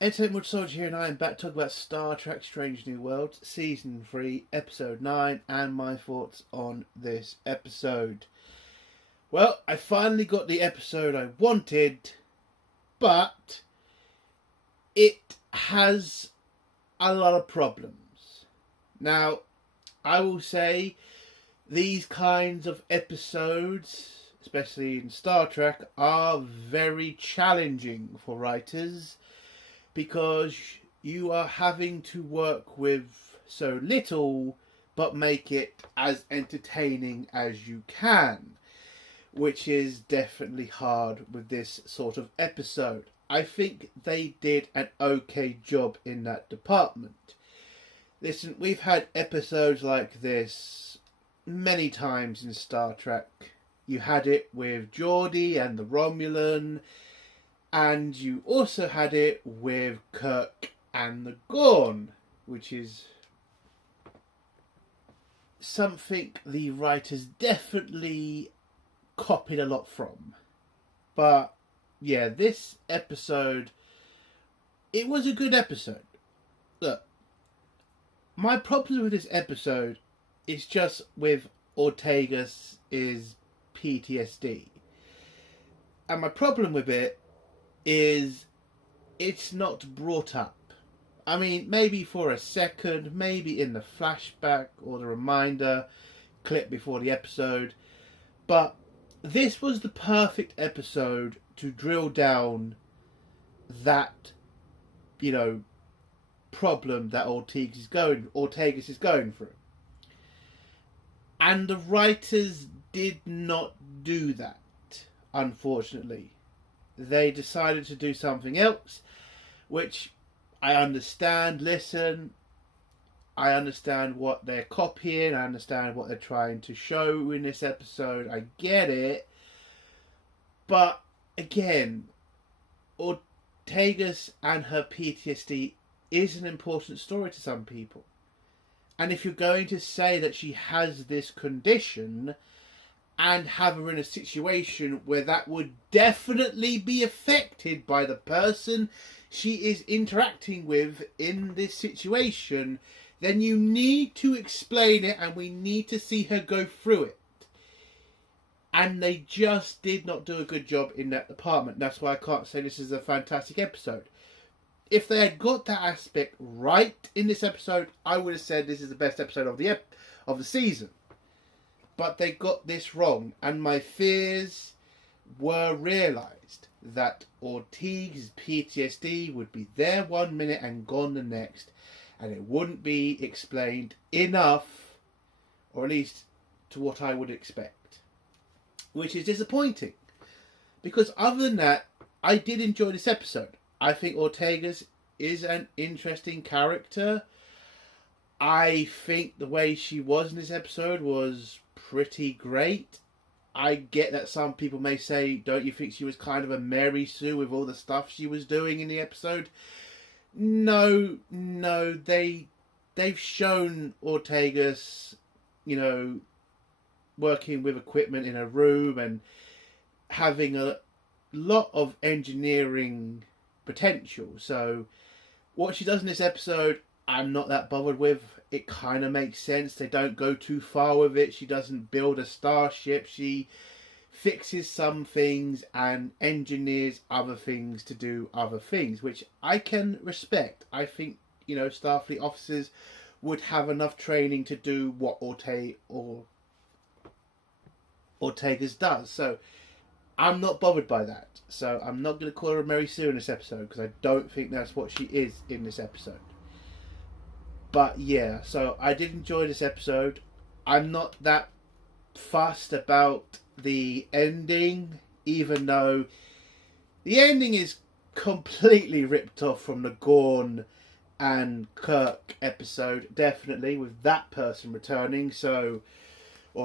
Entertainment Soldier here, and I am back to talk about Star Trek Strange New Worlds, Season 3, Episode 9, and my thoughts on this episode. Well, I finally got the episode I wanted, but it has a lot of problems. Now, I will say these kinds of episodes, especially in Star Trek, are very challenging for writers because you are having to work with so little but make it as entertaining as you can, which is definitely hard with this sort of episode. I think they did an okay job in that department. Listen, we've had episodes like this many times in Star Trek. You had it with Geordi and the Romulan, and you also had it with Kirk and the Gorn, which is something the writers definitely copied a lot from. But yeah, this episode, it was a good episode. Look, my problem with this episode is just with Ortega's PTSD. And my problem with it is it's not brought up. I mean, maybe for a second, maybe in the flashback or the reminder clip before the episode, but this was the perfect episode to drill down that, problem that Ortega's is going through. And the writers did not do that, unfortunately. They decided to do something else, which I understand. Listen, I understand what they're copying. I understand what they're trying to show in this episode. I get it. But again, Ortegas and her PTSD is an important story to some people. And if you're going to say that she has this condition and have her in a situation where that would definitely be affected by the person she is interacting with in this situation, then you need to explain it and we need to see her go through it. And they just did not do a good job in that department. That's why I can't say this is a fantastic episode. If they had got that aspect right in this episode, I would have said this is the best episode of the season. But they got this wrong, and my fears were realised that Ortega's PTSD would be there 1 minute and gone the next, and it wouldn't be explained enough, or at least to what I would expect, which is disappointing. Because other than that, I did enjoy this episode. I think Ortega's is an interesting character. I think the way she was in this episode was pretty great. I get that some people may say, don't you think she was kind of a Mary Sue with all the stuff she was doing in the episode? No, they've shown Ortega's, working with equipment in a room and having a lot of engineering potential. So what she does in this episode, I'm not that bothered with. It kind of makes sense. They don't go too far with it. She doesn't build a starship. She fixes some things and engineers other things to do other things, which I can respect. I think, Starfleet officers would have enough training to do what Ortega's does. So I'm not bothered by that. So I'm not going to call her a Mary Sue in this episode because I don't think that's what she is in this episode. But yeah, so I did enjoy this episode. I'm not that fussed about the ending, even though the ending is completely ripped off from the Gorn and Kirk episode, definitely, with that person returning, or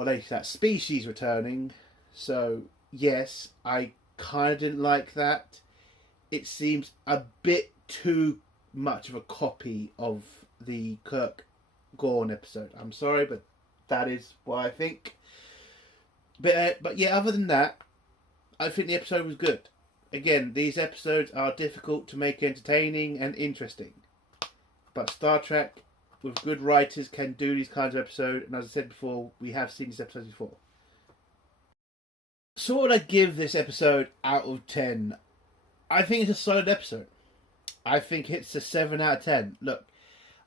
at least that species returning. So yes, I kind of didn't like that. It seems a bit too much of a copy of the Kirk Gorn episode. I'm sorry, but that is what I think. But yeah, other than that, I think the episode was good. again, these episodes are difficult to make entertaining and interesting. But Star Trek, with good writers, can do these kinds of episodes. And as I said before, we have seen these episodes before. So what would I give this episode out of 10? I think it's a solid episode. I think it's a 7 out of 10. Look,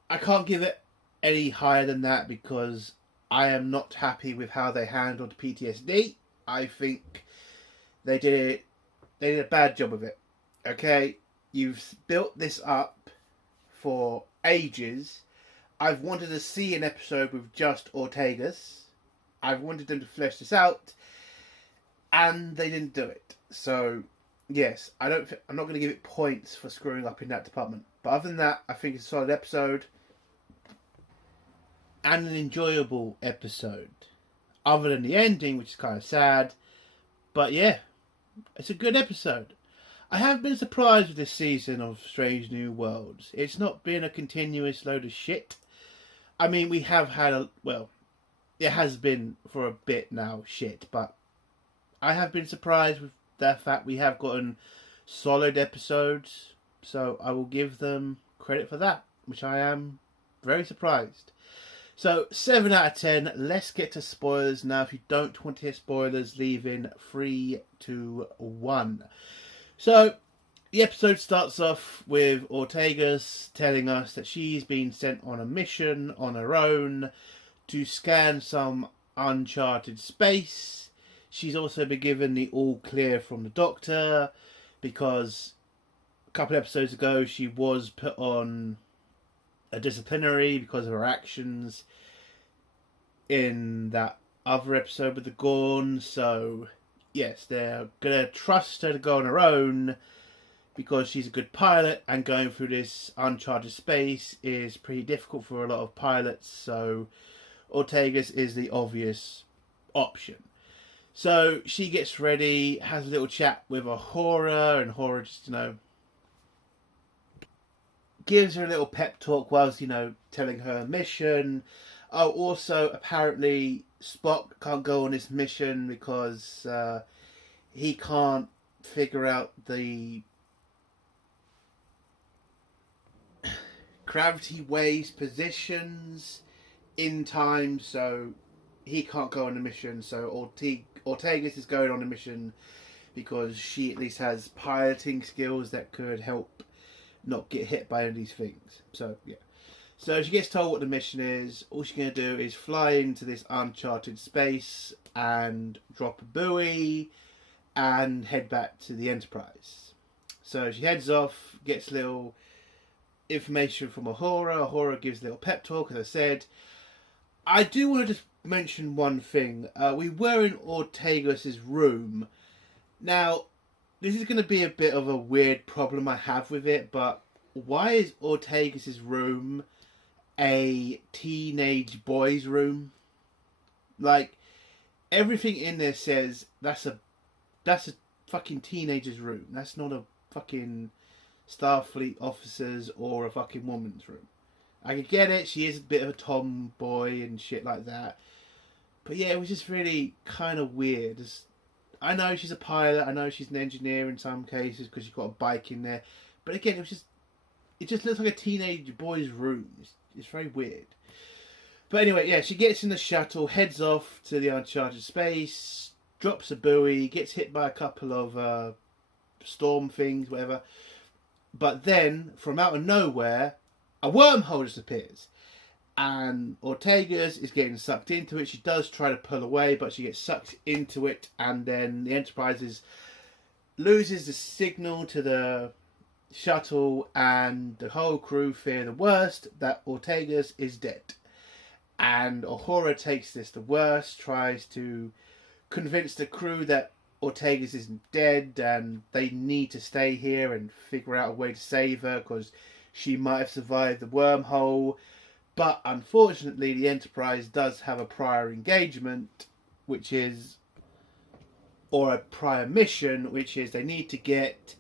I can't give it any higher than that because I am not happy with how they handled PTSD. I think they did a bad job of it. Okay, you've built this up for ages. I've wanted to see an episode with just Ortegas. I've wanted them to flesh this out, and they didn't do it. So yes, I'm not going to give it points for screwing up in that department. But other than that, I think it's a solid episode and an enjoyable episode. Other than the ending, which is kind of sad. But yeah, it's a good episode. I have been surprised with this season of Strange New Worlds. It's not been a continuous load of shit. I mean, we have had it has been for a bit now shit, but I have been surprised with the fact we have gotten solid episodes. So I will give them credit for that, which I am very surprised. So 7 out of 10. Let's get to spoilers now. If you don't want to hear spoilers, leave in 3, 2, 1. So the episode starts off with Ortegas telling us that she's been sent on a mission on her own to scan some uncharted space. She's also been given the all clear from the doctor because a couple of episodes ago she was put on a disciplinary because of her actions in that other episode with the Gorn. So yes, they're gonna trust her to go on her own because she's a good pilot, and going through this uncharted space is pretty difficult for a lot of pilots, so Ortegas is the obvious option. So she gets ready, has a little chat with Uhura, and Uhura just, gives her a little pep talk whilst, telling her mission. Oh, also, apparently, Spock can't go on this mission because he can't figure out the gravity waves positions in time, so he can't go on the mission. So Ortegas is going on a mission because she at least has piloting skills that could help not get hit by any of these things. So yeah, so she gets told what the mission is. All she's going to do is fly into this uncharted space and drop a buoy and head back to the Enterprise. So she heads off, gets a little information from Uhura. Uhura gives a little pep talk, as I said. I do want to just mention one thing. We were in Ortegas' room. Now, this is going to be a bit of a weird problem I have with it, but why is Ortegas' room a teenage boy's room? Like, everything in there says that's a fucking teenager's room. That's not a fucking Starfleet officer's or a fucking woman's room. I could get it, she is a bit of a tomboy and shit like that. But yeah, it was just really kind of weird. I know she's a pilot, I know she's an engineer in some cases because she's got a bike in there. But again, it just looks like a teenage boy's room. It's very weird. But anyway, yeah, she gets in the shuttle, heads off to the uncharted space, drops a buoy, gets hit by a couple of storm things, whatever. But then, from out of nowhere, a wormhole just appears. And Ortegas is getting sucked into it. She does try to pull away, but she gets sucked into it. And then the Enterprise loses the signal to the shuttle. And the whole crew fear the worst, that Ortegas is dead. And Uhura takes this the worst, tries to convince the crew that Ortegas isn't dead and they need to stay here and figure out a way to save her because she might have survived the wormhole. But unfortunately, the Enterprise does have a prior engagement, or a prior mission, which is they need to get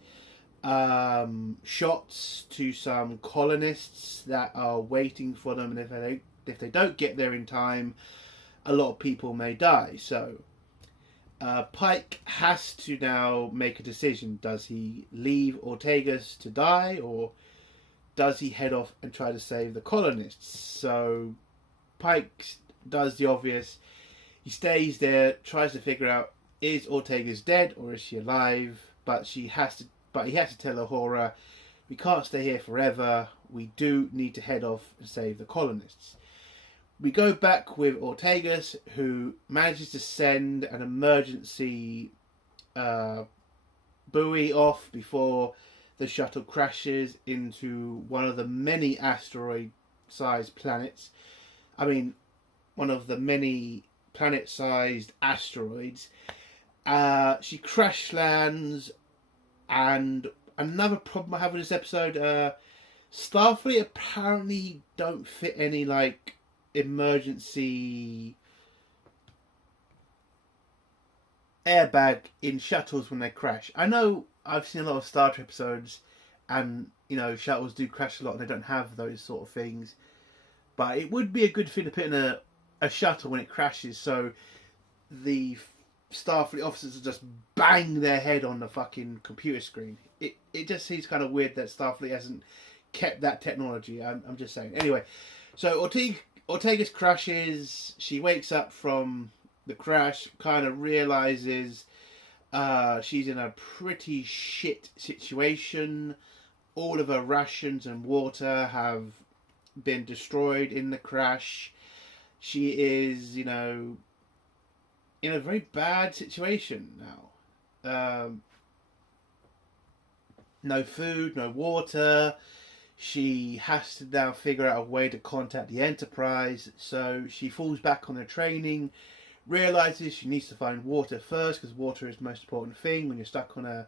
shots to some colonists that are waiting for them, and if they don't get there in time, a lot of people may die. So Pike has to now make a decision. Does he leave Ortegas to die, or does he head off and try to save the colonists? So Pike does the obvious. He stays there, tries to figure out, is Ortegas dead or is she alive? But he has to tell Uhura, we can't stay here forever. We do need to head off and save the colonists. We go back with Ortegas, who manages to send an emergency buoy off before the shuttle crashes into one of the many asteroid-sized planets. I mean, one of the many planet-sized asteroids. She crash lands, and another problem I have with this episode, Starfleet apparently don't fit any, like, emergency airbag in shuttles when they crash. I know I've seen a lot of Star Trek episodes, and, you know, shuttles do crash a lot and they don't have those sort of things. But it would be a good thing to put in a shuttle when it crashes, so the Starfleet officers will just bang their head on the fucking computer screen. It just seems kind of weird that Starfleet hasn't kept that technology. I'm just saying. Anyway, so Ortegas crashes. She wakes up from the crash, kind of realizes she's in a pretty shit situation. All of her rations and water have been destroyed in the crash. She is, you know, in a very bad situation now. No food, no water. She has to now figure out a way to contact the Enterprise, so she falls back on her training, realises she needs to find water first, because water is the most important thing when you're stuck on a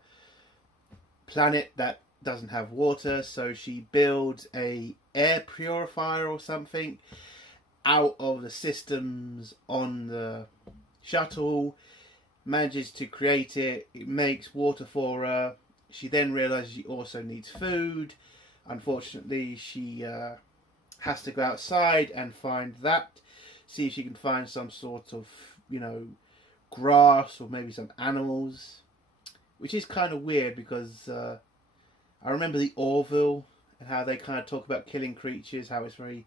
planet that doesn't have water. So she builds a air purifier or something out of the systems on the shuttle, manages to create it. It makes water for her. She then realises she also needs food. Unfortunately, she has to go outside and find that. See if she can find some sort of, you know, grass or maybe some animals. Which is kind of weird because I remember the Orville and how they kind of talk about killing creatures, how it's very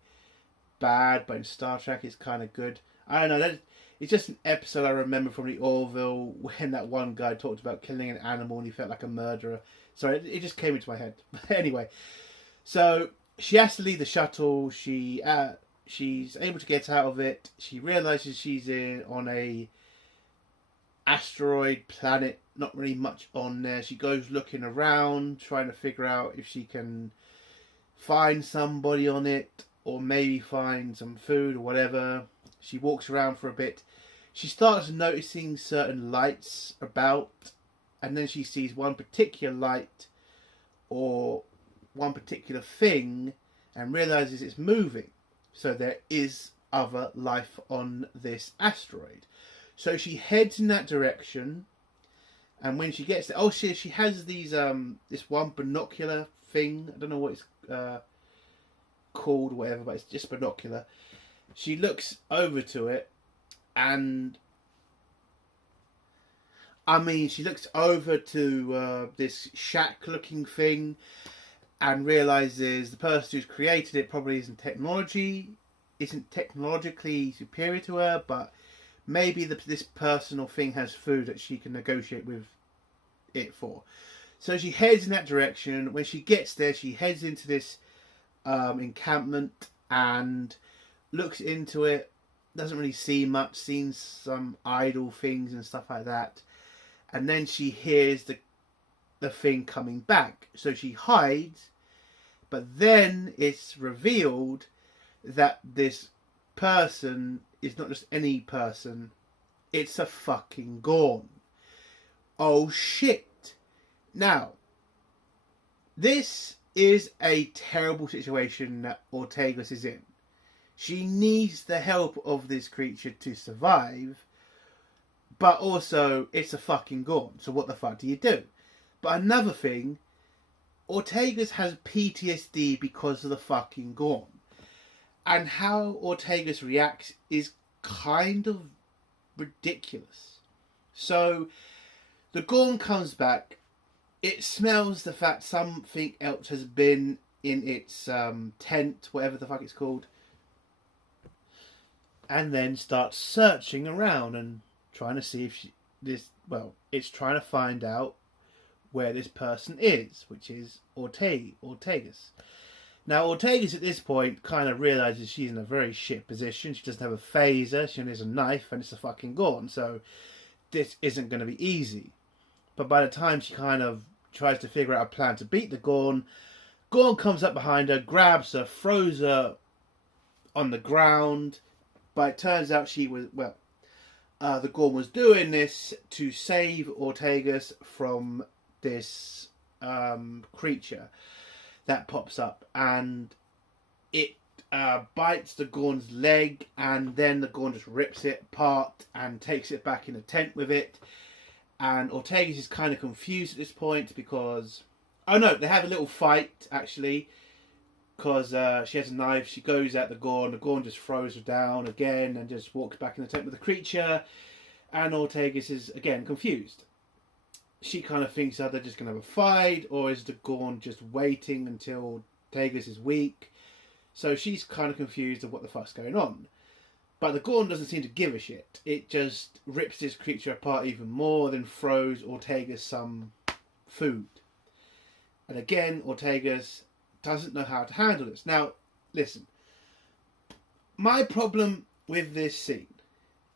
bad, but in Star Trek it's kind of good. I don't know, it's just an episode I remember from the Orville when that one guy talked about killing an animal and he felt like a murderer. Sorry, it just came into my head. But anyway, so she has to leave the shuttle. She's able to get out of it. She realises she's on a asteroid planet, not really much on there. She goes looking around, trying to figure out if she can find somebody on it, or maybe find some food or whatever. She walks around for a bit. She starts noticing certain lights about, and then she sees one particular light or one particular thing and realizes it's moving. So there is other life on this asteroid. So she heads in that direction, and when she gets there, she has these this one binocular thing. I don't know what it's called or whatever, but it's just binocular. She looks over to it, and she looks over to this shack-looking thing, and realizes the person who's created it probably isn't technologically superior to her, but maybe this person or thing has food that she can negotiate with it for. So she heads in that direction. When she gets there, she heads into this encampment and looks into it. Doesn't really see much. Sees some idle things and stuff like that. And then she hears the thing coming back. So she hides. But then it's revealed that this person is not just any person. It's a fucking Gorn. Oh shit. Now, this is a terrible situation that Ortegas is in. She needs the help of this creature to survive, but also it's a fucking Gorn, so what the fuck do you do? But another thing, Ortegas has PTSD because of the fucking Gorn. And how Ortegas reacts is kind of ridiculous. So the Gorn comes back. It smells the fact something else has been in its tent, whatever the fuck it's called, and then starts searching around and trying to see if it's trying to find out where this person is, which is Ortegas. Now, Ortegas at this point kind of realizes she's in a very shit position. She doesn't have a phaser, she only has a knife, and it's a fucking Gorn, so this isn't going to be easy. But by the time she kind of tries to figure out a plan to beat the Gorn, Gorn comes up behind her, grabs her, throws her on the ground. But it turns out the Gorn was doing this to save Ortegas from this creature that pops up, and it bites the Gorn's leg, and then the Gorn just rips it apart and takes it back in the tent with it. And Ortegas is kind of confused at this point because... Oh no, they have a little fight, actually, because she has a knife. She goes at the Gorn just throws her down again and just walks back in the tent with the creature. And Ortegas is, again, confused. She kind of thinks that they're just going to have a fight, or is the Gorn just waiting until Ortegas is weak? So she's kind of confused of what the fuck's going on. But the Gorn doesn't seem to give a shit. It just rips this creature apart even more, then throws Ortegas some food. And again, Ortegas doesn't know how to handle this. Now, listen. My problem with this scene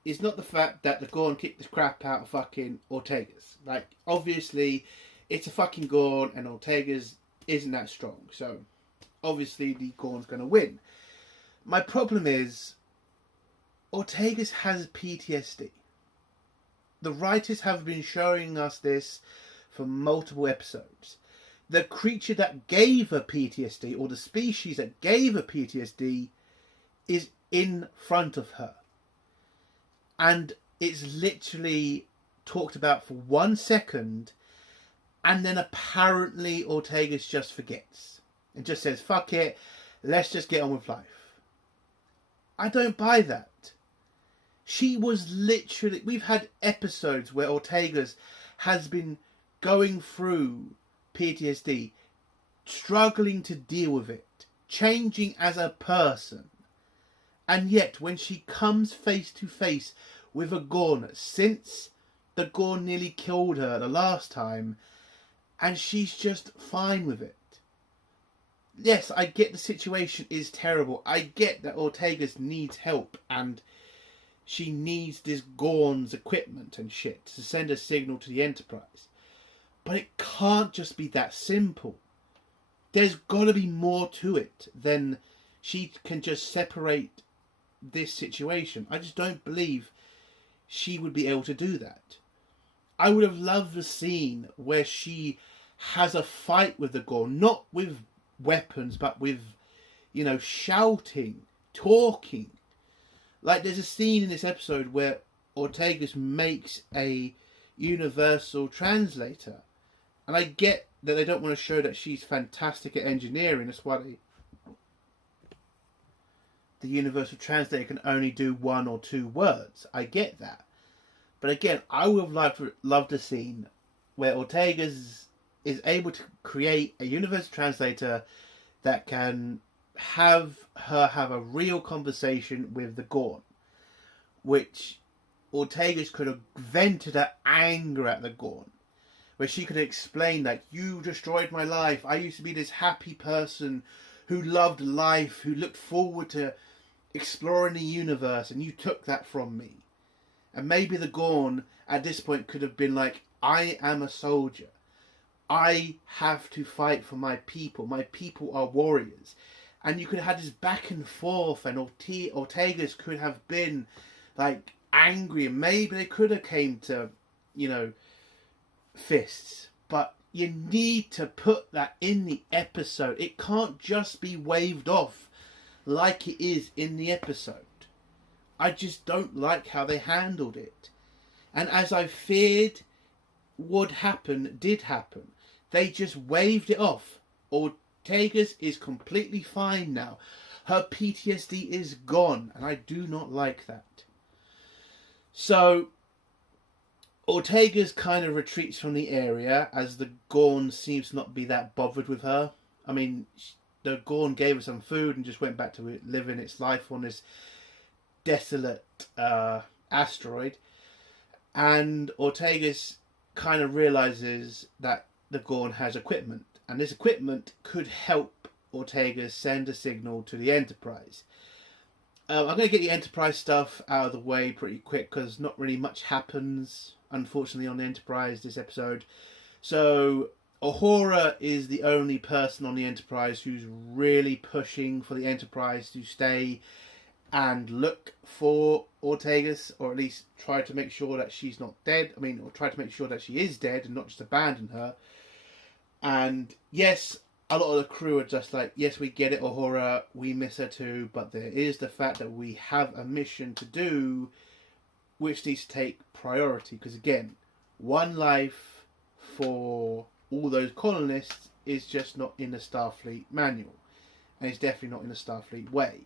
is not the fact that the Gorn kicked the crap out of fucking Ortegas. Like, obviously, it's a fucking Gorn, and Ortegas isn't that strong. So, obviously, the Gorn's going to win. My problem is, Ortegas has PTSD. The writers have been showing us this for multiple episodes. The creature that gave her PTSD, or the species that gave her PTSD, is in front of her. And it's literally talked about for 1 second, and then apparently Ortegas just forgets. And just says, fuck it, let's just get on with life. I don't buy that. She was literally... We've had episodes where Ortegas has been going through PTSD, struggling to deal with it, changing as a person. And yet, when she comes face to face with a Gorn, since the Gorn nearly killed her the last time, and she's just fine with it. Yes, I get the situation is terrible. I get that Ortegas needs help, and she needs this Gorn's equipment and shit to send a signal to the Enterprise. But it can't just be that simple. There's got to be more to it than she can just separate this situation. I just don't believe she would be able to do that. I would have loved a scene where she has a fight with the Gorn, not with weapons, but with, shouting, talking. Like, there's a scene in this episode where Ortegas makes a universal translator. And I get that they don't want to show that she's fantastic at engineering. That's why the universal translator can only do 1 or 2 words. I get that. But again, I would have loved a scene where Ortegas is able to create a universal translator that can have her have a real conversation with the Gorn, which Ortegas could have vented her anger at the Gorn, where she could explain that you destroyed my life. I used to be this happy person who loved life, who looked forward to exploring the universe, and you took that from me. And maybe the Gorn at this point could have been like, I am a soldier. I have to fight for my people. My people are warriors. And you could have had this back and forth, and Ortegas could have been like angry, and maybe they could have came to, fists. But you need to put that in the episode. It can't just be waved off like it is in the episode. I just don't like how they handled it. And as I feared would happen, did happen. They just waved it off. Ortegas is completely fine now. Her PTSD is gone, and I do not like that. So, Ortega's kind of retreats from the area as the Gorn seems to not be that bothered with her. I mean, the Gorn gave her some food and just went back to living its life on this desolate asteroid. And Ortega's kind of realizes that the Gorn has equipment, and this equipment could help Ortega send a signal to the Enterprise. I'm going to get the Enterprise stuff out of the way pretty quick because not really much happens, unfortunately, on the Enterprise this episode. So Uhura is the only person on the Enterprise who's really pushing for the Enterprise to stay and look for Ortegas, or at least try to make sure that she's not dead. I mean, or try to make sure that she is dead and not just abandon her. And yes, a lot of the crew are just like, yes, we get it, Uhura, we miss her too, but there is the fact that we have a mission to do which needs to take priority. Because again, one life for all those colonists is just not in the Starfleet manual. And it's definitely not in the Starfleet way.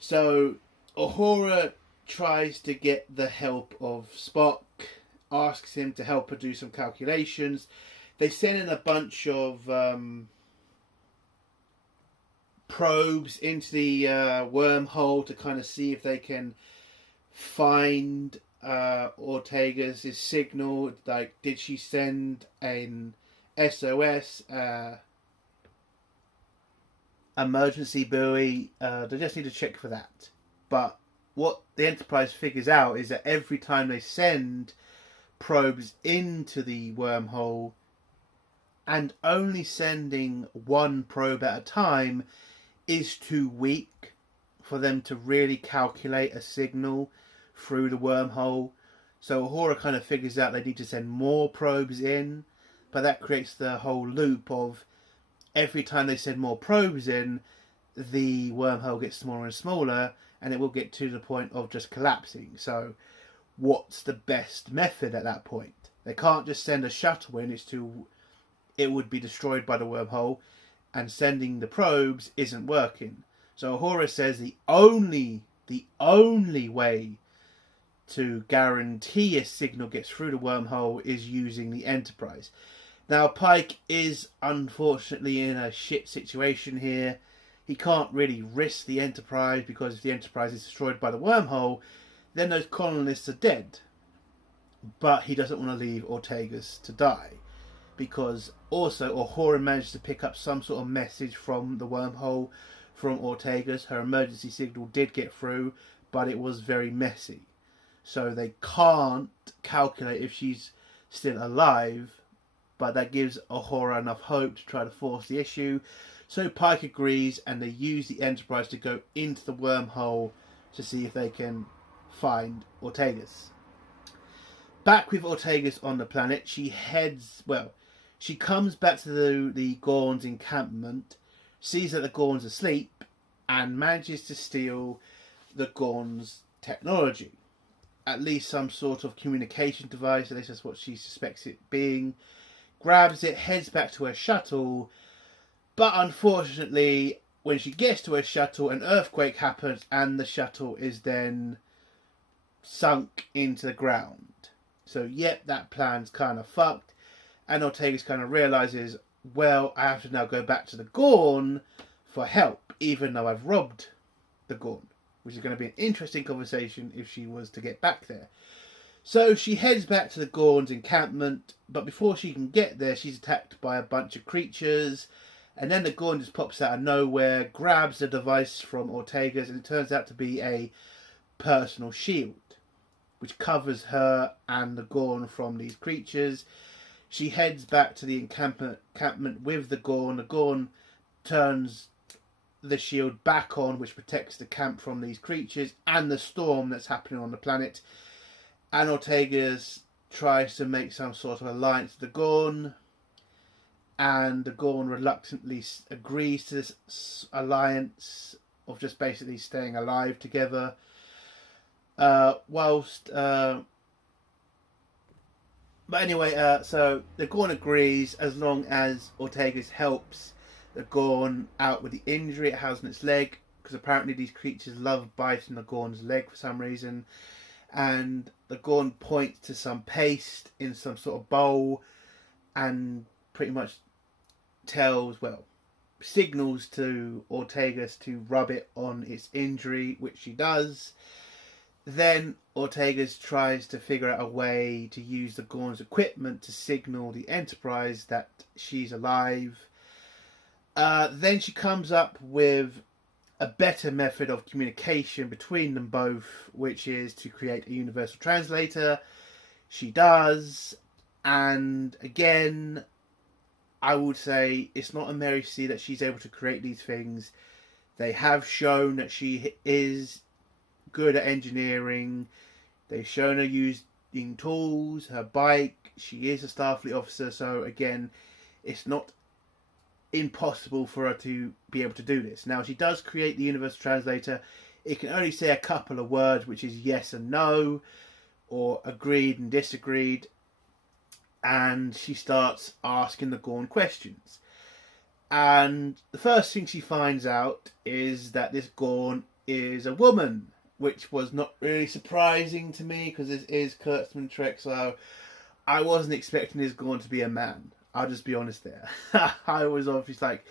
So Uhura tries to get the help of Spock, asks him to help her do some calculations. They send in a bunch of probes into the wormhole to kind of see if they can find Ortega's signal. Like, did she send an SOS, emergency buoy? They just need to check for that. But what the Enterprise figures out is that every time they send probes into the wormhole, and only sending one probe at a time is too weak for them to really calculate a signal through the wormhole. So Uhura kind of figures out they need to send more probes in, but that creates the whole loop of every time they send more probes in, the wormhole gets smaller and smaller, and it will get to the point of just collapsing. So what's the best method at that point? They can't just send a shuttle in, it would be destroyed by the wormhole, and sending the probes isn't working. So Uhura says the only way to guarantee a signal gets through the wormhole is using the Enterprise. Now Pike is unfortunately in a shit situation here. He can't really risk the Enterprise, because if the Enterprise is destroyed by the wormhole, then those colonists are dead. But he doesn't want to leave Ortegas to die, because also Uhura managed to pick up some sort of message from the wormhole from Ortega's. Her emergency signal did get through, but it was very messy. So they can't calculate if she's still alive, but that gives Uhura enough hope to try to force the issue. So Pike agrees, and they use the Enterprise to go into the wormhole to see if they can find Ortegas. Back with Ortegas on the planet, she comes back to the Gorn's encampment, sees that the Gorn's asleep, and manages to steal the Gorn's technology. At least some sort of communication device, at least that's what she suspects it being. Grabs it, heads back to her shuttle, but unfortunately, when she gets to her shuttle, an earthquake happens, and the shuttle is then sunk into the ground. So, yep, that plan's kind of fucked. And Ortegas kind of realises, well, I have to now go back to the Gorn for help, even though I've robbed the Gorn. Which is going to be an interesting conversation if she was to get back there. So she heads back to the Gorn's encampment, but before she can get there, she's attacked by a bunch of creatures. And then the Gorn just pops out of nowhere, grabs the device from Ortega's, and it turns out to be a personal shield, which covers her and the Gorn from these creatures. She heads back to the encampment with the Gorn. The Gorn turns the shield back on, which protects the camp from these creatures and the storm that's happening on the planet. And Ortegas tries to make some sort of alliance with the Gorn, and the Gorn reluctantly agrees to this alliance of just basically staying alive together. But anyway, so the Gorn agrees as long as Ortegas helps the Gorn out with the injury it has on its leg, because apparently these creatures love biting the Gorn's leg for some reason. and the Gorn points to some paste in some sort of bowl and pretty much signals to Ortegas to rub it on its injury, which she does. Then Ortegas tries to figure out a way to use the Gorn's equipment to signal the Enterprise that she's alive. Then she comes up with a better method of communication between them both, which is to create a universal translator. She does, and again, I would say it's not a mercy that she's able to create these things. They have shown that she is good at engineering. They've shown her using tools, her bike. She is a Starfleet officer, so again, it's not impossible for her to be able to do this. Now, she does create the universal translator. It can only say a couple of words, which is yes and no, or agreed and disagreed. And she starts asking the Gorn questions. And the first thing she finds out is that this Gorn is a woman, which was not really surprising to me because this is Kurtzman Trek, so I wasn't expecting this Gorn to be a man. I'll just be honest there. I was obviously like,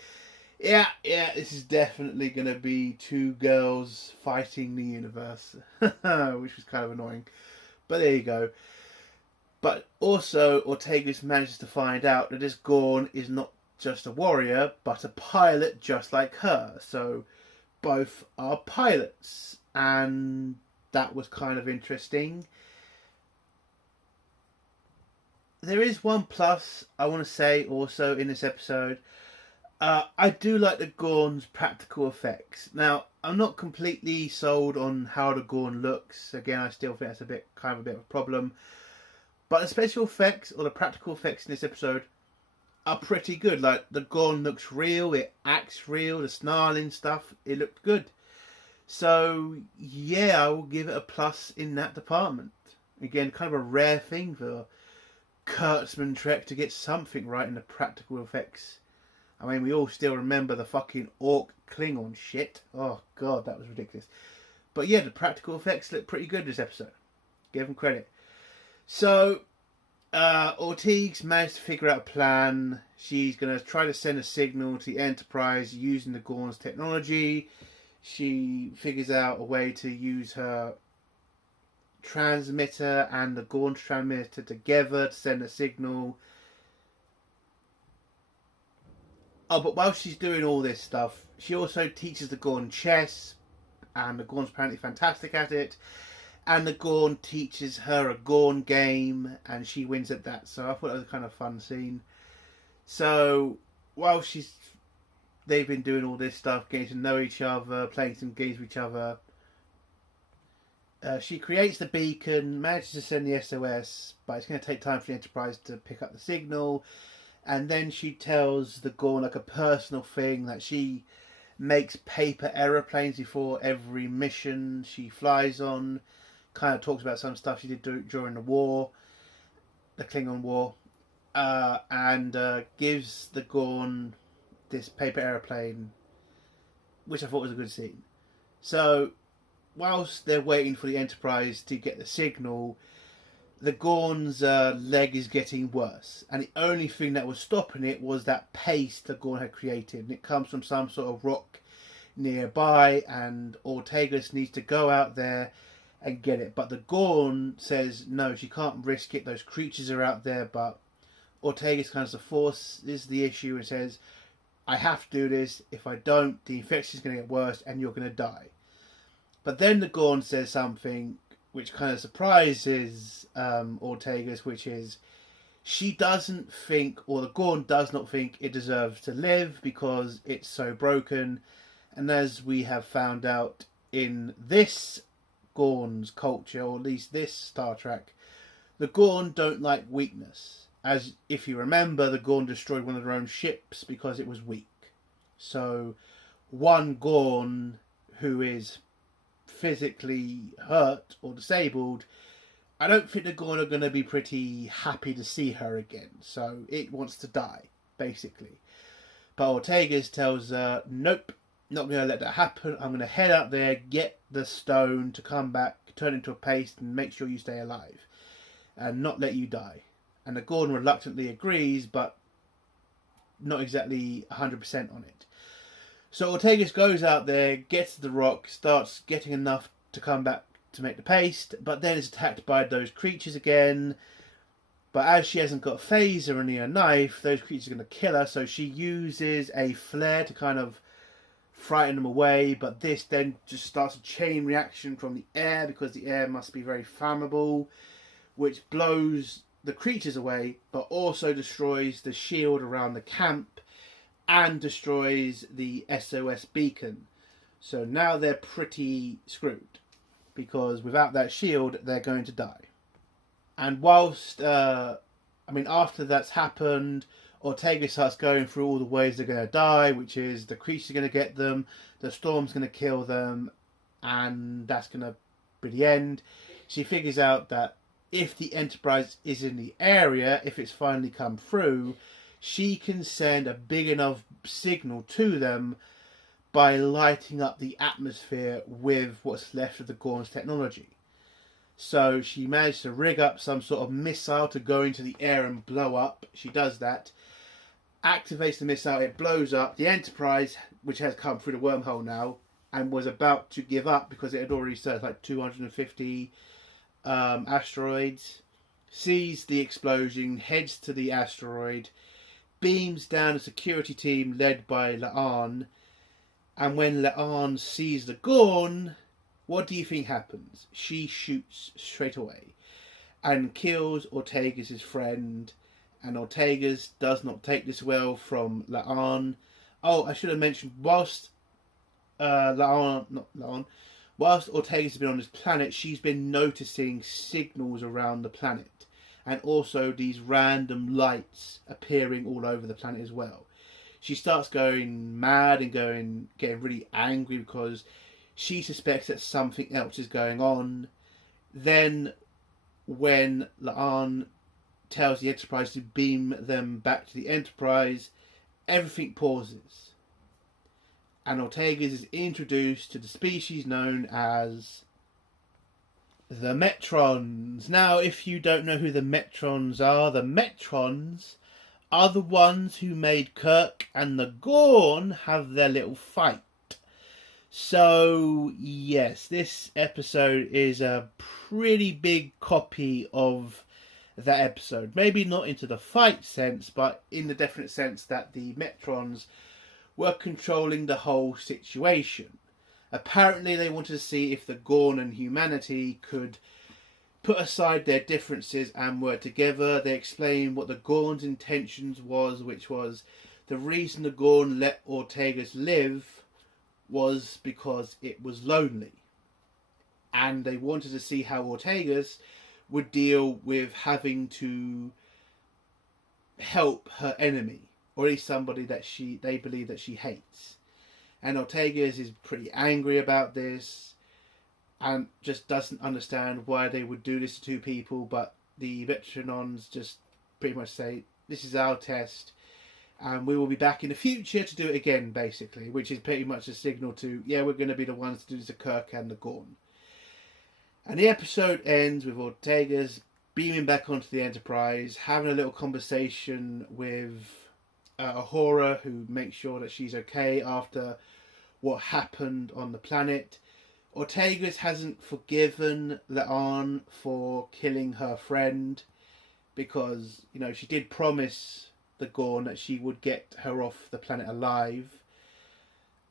yeah, this is definitely going to be two girls fighting the universe, which was kind of annoying. But there you go. But also, Ortegas manages to find out that this Gorn is not just a warrior, but a pilot just like her. So both are pilots, and that was kind of interesting. There is one plus I want to say also in this episode. I do like the Gorn's practical effects. Now, I'm not completely sold on how the Gorn looks. Again, I still think that's a bit of a problem. But the special effects, or the practical effects in this episode, are pretty good. Like, the Gorn looks real, it acts real, the snarling stuff, it looked good. So, yeah, I will give it a plus in that department. Again, kind of a rare thing for Kurtzman Trek to get something right in the practical effects. I mean, we all still remember the fucking Orc Klingon shit. Oh, God, that was ridiculous. But yeah, the practical effects look pretty good this episode. Give them credit. So, Ortegas managed to figure out a plan. She's going to try to send a signal to the Enterprise using the Gorn's technology. She figures out a way to use her transmitter and the Gorn's transmitter together to send a signal. Oh, but while she's doing all this stuff, she also teaches the Gorn chess, and the Gorn's apparently fantastic at it. And the Gorn teaches her a Gorn game, and she wins at that. So I thought it was a kind of fun scene. So while they've been doing all this stuff, getting to know each other, playing some games with each other, she creates the beacon, manages to send the SOS, but it's going to take time for the Enterprise to pick up the signal. And then she tells the Gorn like a personal thing that she makes paper aeroplanes before every mission she flies on. Kind of talks about some stuff she did during the war, the Klingon War, and gives the Gorn this paper aeroplane, which I thought was a good scene. So, whilst they're waiting for the Enterprise to get the signal, the Gorn's leg is getting worse, and the only thing that was stopping it was that paste the Gorn had created, and it comes from some sort of rock nearby, and Ortegas needs to go out there and get it. But the Gorn says no, she can't risk it, those creatures are out there. But Ortegas kind of the force is the issue and says, I have to do this, if I don't the infection is going to get worse and you're going to die. But then the Gorn says something which kind of surprises Ortegas, which is she doesn't think, or the Gorn does not think, it deserves to live because it's so broken. And as we have found out in this Gorn's culture, or at least this Star Trek, the Gorn don't like weakness. As if you remember, the Gorn destroyed one of their own ships because it was weak. So one Gorn who is physically hurt or disabled, I don't think the Gorn are going to be pretty happy to see her again. So it wants to die, basically. But Ortegas tells her, nope, not going to let that happen. I'm going to head out there, get the stone to come back turn into a paste and make sure you stay alive and not let you die. And the Gorn reluctantly agrees, but not exactly 100% on it. So Ortegas goes out there, gets to the rock, starts getting enough to come back to make the paste, but then is attacked by those creatures again. But as she hasn't got a phaser and a knife, those creatures are going to kill her, so she uses a flare to kind of frighten them away, but this then just starts a chain reaction from the air, because the air must be very flammable, which blows the creatures away, but also destroys the shield around the camp and destroys the SOS beacon. So now they're pretty screwed, because without that shield, they're going to die. And whilst, after that's happened, Ortega starts going through all the ways they're going to die, which is the creatures are going to get them, the storm's going to kill them, and that's going to be the end. She figures out that if the Enterprise is in the area, if it's finally come through, she can send a big enough signal to them by lighting up the atmosphere with what's left of the Gorn's technology. So she managed to rig up some sort of missile to go into the air and blow up. She does that, activates the missile, it blows up. The Enterprise, which has come through the wormhole now and was about to give up because it had already searched like 250 asteroids, sees the explosion, heads to the asteroid, beams down a security team led by La'an, and when La'an sees the Gorn, what do you think happens? She shoots straight away and kills Ortegas' friend, and Ortegas does not take this well from La'an. Oh, I should have mentioned, whilst Ortegas has been on this planet, she's been noticing signals around the planet, and also these random lights appearing all over the planet as well. She starts going mad and getting really angry because she suspects that something else is going on. Then, when La'an tells the Enterprise to beam them back to the Enterprise, everything pauses. And Ortegas is introduced to the species known as the Metrons. Now, if you don't know who the Metrons are the ones who made Kirk and the Gorn have their little fight. So, yes, this episode is a pretty big copy of that episode. Maybe not into the fight sense, but in the definite sense that the Metrons were controlling the whole situation. Apparently they wanted to see if the Gorn and humanity could put aside their differences and work together. They explained what the Gorn's intentions was, which was the reason the Gorn let Ortegas live was because it was lonely. And they wanted to see how Ortegas would deal with having to help her enemy, or at least somebody that they believe that she hates. And Ortegas is pretty angry about this and just doesn't understand why they would do this to two people, but the Metronons just pretty much say, this is our test, and we will be back in the future to do it again, basically, which is pretty much a signal to, yeah, we're going to be the ones to do this to Kirk and the Gorn. And the episode ends with Ortegas beaming back onto the Enterprise, having a little conversation with Uhura, who makes sure that she's okay after what happened on the planet. Ortegas hasn't forgiven La'an for killing her friend, because, you know, she did promise the Gorn that she would get her off the planet alive,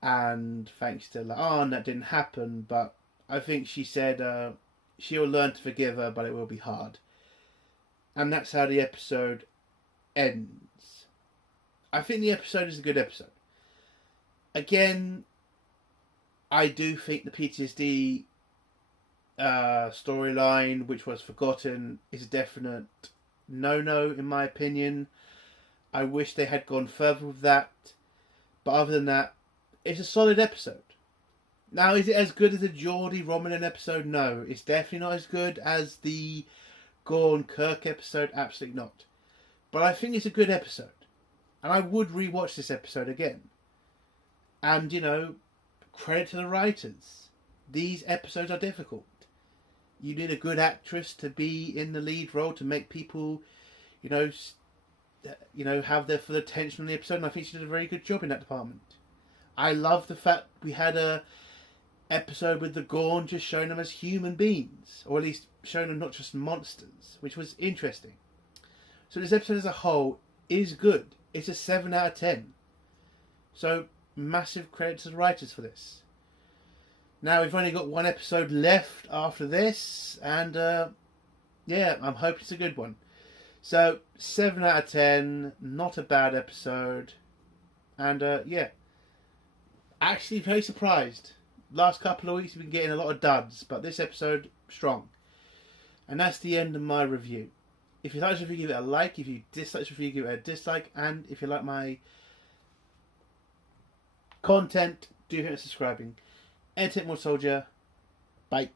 and thanks to La'an that didn't happen. But I think she said she'll learn to forgive her, but it will be hard. And that's how the episode ends. I think the episode is a good episode. Again, I do think the PTSD storyline, which was forgotten, is a definite no-no in my opinion. I wish they had gone further with that. But other than that, it's a solid episode. Now, is it as good as the Geordi Romulan episode? No. It's definitely not as good as the Gorn Kirk episode. Absolutely not. But I think it's a good episode. And I would rewatch this episode again. And, you know, credit to the writers. These episodes are difficult. You need a good actress to be in the lead role to make people, you know, have their full attention on the episode. And I think she did a very good job in that department. I love the fact we had a episode with the Gorn just showing them as human beings, or at least showing them not just monsters, which was interesting. So this episode as a whole is good. It's a 7 out of 10. So massive credit to the writers for this. Now we've only got one episode left after this, and yeah, I'm hoping it's a good one. So 7 out of 10, not a bad episode, and yeah, actually very surprised. Last couple of weeks we've been getting a lot of duds, but this episode strong. And that's the end of my review. If you like this review, give it a like. If you dislike this review, give it a dislike. And if you like my content, do hit subscribing. Entertainment Soldier. Bye.